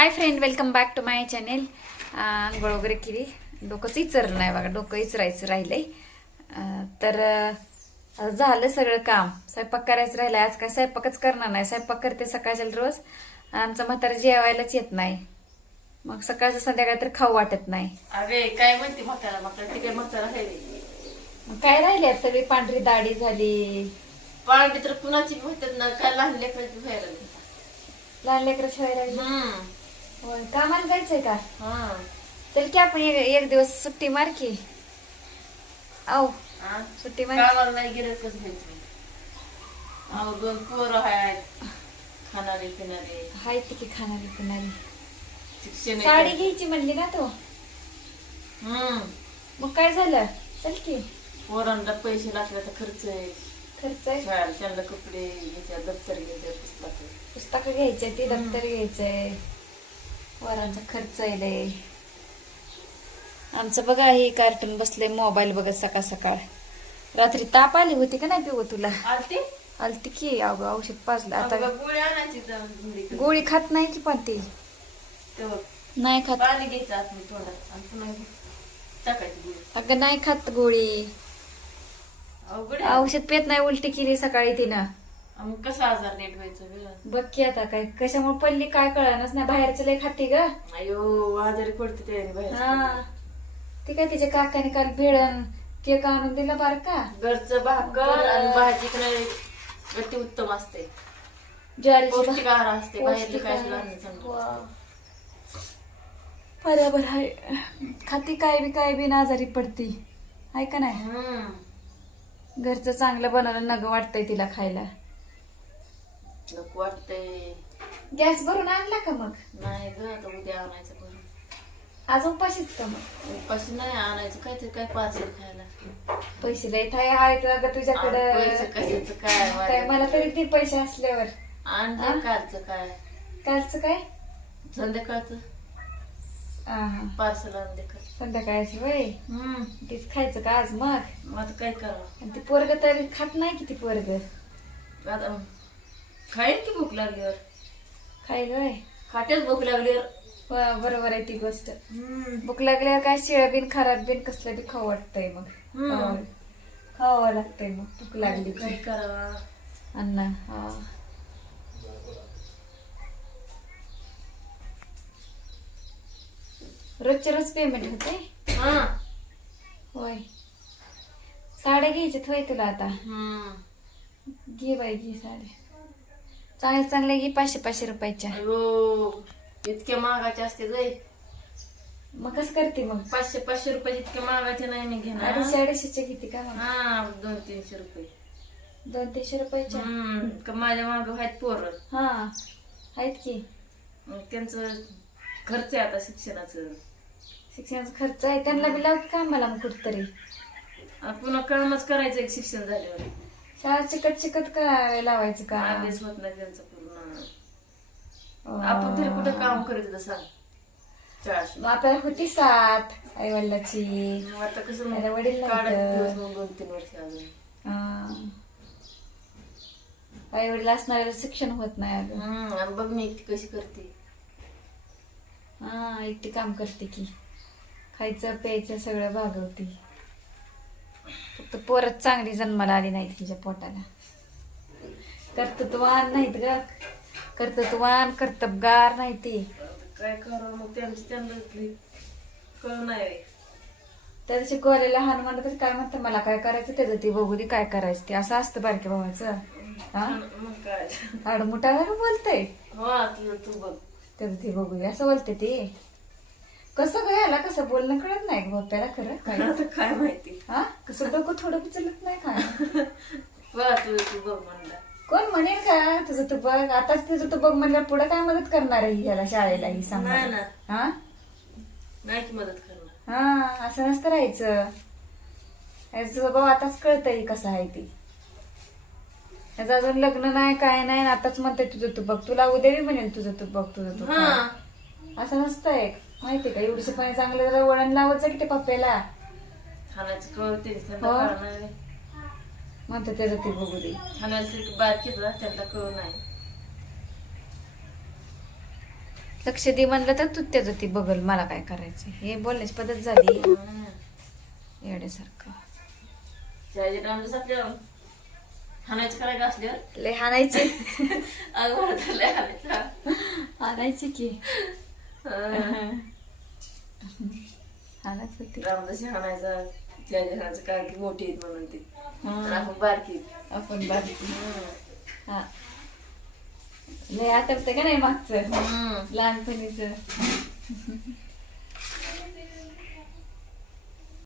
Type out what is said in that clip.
Hi friend welcome back to my channel आंघोळ वगैरे केली. डोकंच इचरलं नाही बघा डोकं इचरायचं राहिलंय. अं, तर झालं सगळं काम. स्वयंपाक करायचं राहिलंय. आज काय स्वयंपाकच करणार नाही. स्वयंपाक करते सकाळच्या रोज. आमचा म्हातारा जेवायलाच येत नाही. मग सकाळचं संध्याकाळ तर खाऊ वाटत नाही. अरे काय म्हणते म्हातारा? काय म्हातारा आहे. काय राहिले सगळी पांढरी दाढी झाली. पाळली तर कुणाची म्हणतात ना. काय लहान लेकराची व्हायला. लहान लेकरं शिवायला लागली. हम्म. होय कामाला जायचंय का? हा. चल की आपण एक एक दिवस सुट्टी मार की हा? सुट्टी मार कामाला नाही गेलं कसं घ्यायचं अहो दोन पोरं आहेत खाणारे पिणारे. हाय ती की खाणारी पिणारी. शिक्षण साडी आहे. घ्यायची म्हणली ना तो. हम्म. मग काय झालं? चल की. पोरांना पैसे लागले तर खर्च आहे. खर्च आहे? शाळेला त्यांना कपडे घ्यायचे दप्तर घ्यायचे पुस्तक. पुस्तकं घ्यायचे ते दप्तर घ्यायचंय. वरांचा खर्च लय. आमचं बघा हे कार्टून बसले मोबाईल बघत सकाळ सकाळ. रात्री ताप आली होती का नाही पिऊ तुला? आलती? आलती की अगं औषध पाजलं. आता गोळी आणायची जाऊन घरी. गोळी खात नाही की पण ती? नाही खात. पाणी घ्यायचं आतमध्ये तोंडात आणि पुन्हा टाकायची गोळी. अगं नाही खात गोळी. औषध पेत नाही उलटी केली सकाळी तिनं. मग कसा आजार नीट व्हायचं गं? बघ की आता काय कशामुळे पडली काय कळणारच नाही. बाहेरचं लय खाते ग. अयो आजारी पडते त्याने बाहेर हा. ते काय तिच्या काकाने काल भेळण केक आणून दिला बार का? घरचं भाकर आणि भाजी का नाही अति उत्तम असते. ज्वारीची पौष्टिक आहार असते बाहेरली पौष्टिक काय आहार. सुद्धा चांगलं वाव. बरोबर आहे. खाती काय बी काय बी ना आजारी पडती. आहे का नाही? हम्म. घरचं चांगलं बनवलं नग वाटतंय तिला खायला. नको वाटतंय गॅस भरून आणला का मग? नाही ग आता उद्या आणायचं बरं आज उपाशीच का मग? उपाशी नाही आणायचं काहीतरी काय पार्सल खायला. पैसे लय थाय आहेत अगं पैसे तुझ्याकडं कशाचं काय काय मला तरी ते पैसे असल्यावर. आणलं कालचं काय? कालचं काय? संध्याकाळचं. पार्सल आणून दे का संध्याकाळची वय? हम्म. तीच खायचं का आज मग? मग आता काय करावं? आणि ती पोरग तरी खात नाही की ती पोरग? आता खाईन की भूक लागल्यावर? खायला वय खात्याच भूक लागल्यावर? बरोबर आहे ती गोष्ट. हम्म. भूक लागल्यावर काय शिळं बिन खराब बिन कसलं बी खाऊ वाटतंय मग. हम्म. खावं- लागतंय मग भूक लागली काय करावा? अण्णा हा. रोजच्या रोज पेमेंट होते हा. होय. साड्या घ्यायच्यात होय तुला आता? हम्म. घे बाई घे साड्या. चांगल्या चांगल्या घे पाचशे पाचशे रुपयाच्या अयो इतके महागाचे असते गय मग कसं करते मग? पाचशे पाचशे रुपये इतके महागाचे नाही मी घेणार. अडीचशे अडीचशेच्या किती का मग? हा दोन तीनशे रुपये. दोन तीनशे रुपयाच्या हम्म. का माझ्या माग आहेत पोरं. हा आहेत की. मग त्यांचं खर्च आहे आता शिक्षणाचं. शिक्षणाचा खर्च आहे. त्यांना बी लाव का मला मग कुठतरी? पुन्हा कामच करायचं एक शिक्षण झाल्यावर. शाळा शिकत शिकत काय लावायचं का? अभ्यास होत नाही त्यांचं पूर्ण. आपण तरी कुठं काम करत होतं सांग? आपल्याला होती साथ आई वडिलाची आता कसं वडील दोन तीन वर्ष अजून. आई वडील असणाऱ्याला शिक्षण होत नाही आणि बघ मी एकटी कशी करते. हा एकटी काम करते की. खायचं प्यायचं सगळं भागवते. फक्त पोरच चांगली जन्माला आली नाही तिच्या पोटाला. कर्तृत्ववान नाहीत ग. कर्तृत्ववान कर्तबगार नाही ती. काय करावं मग त्यांचं त्यांना कळ नाही त्या दिवशी लहान म्हणलं तर काय म्हणतं मला काय करायचं त्याचं? ती बघू दे काय करायचं ते. असं असतं बारक्या भावाचं. हा? मग काय? बोलतय. हो तू बघ. त्याचं ते बघू दे असं बोलते ते. कसं घ्यायला कसं बोलणं कळत नाही ग बाप्याला खरं? काय? आता काय माहिती. हा? कसं डोकं थोडं उचलत नाही का? बघ तुझं तू बघ म्हणलं. कोण म्हणेल का? तुझं तू बघ. आताच तुझं तू बघ म्हणलं पुढे काय मदत करणार आहे ह्याला शाळेला ही सांग नाही मला. ना. हा? नाही की मदत करणार. हा असं नसतं राहायचं. याचं बाबा आताच कळतंय कसं आहे ती. याचं अजून लग्न नाही काय नाही आताच म्हणते तुझं तू बघ. तुला उद्या बी म्हणेल तुझं तू बघ तुझं तू हा. असं नसतंय. माहितीये का? एवढीशी पाणी चांगलं जरा वळण लावत जा की ते पप्प्याला. खाण्याचं कळते त्यांना हो. म्हणते त्याचं ते बघू दे. खाण्याचं बारकीच ना त्यांना कळ नाही. लक्ष दे म्हणलं तर तू त्याचं ती बघल मला काय करायचं हे बोलण्याची पद्धत झाली. हम्म. आपल्याला. हाणायचं करायचं असल्यावर. लय हाणायचे. अगं मला तर लय हाणायचं. हाणायचे की. रामदासी हाणायचा त्याच्या काय की मोठी आहेत म्हणून ती. आणि आपण बारकी आहेत. आपण बारीक. हं. लय आठवतं का नाही मागचं. लहानपणीच.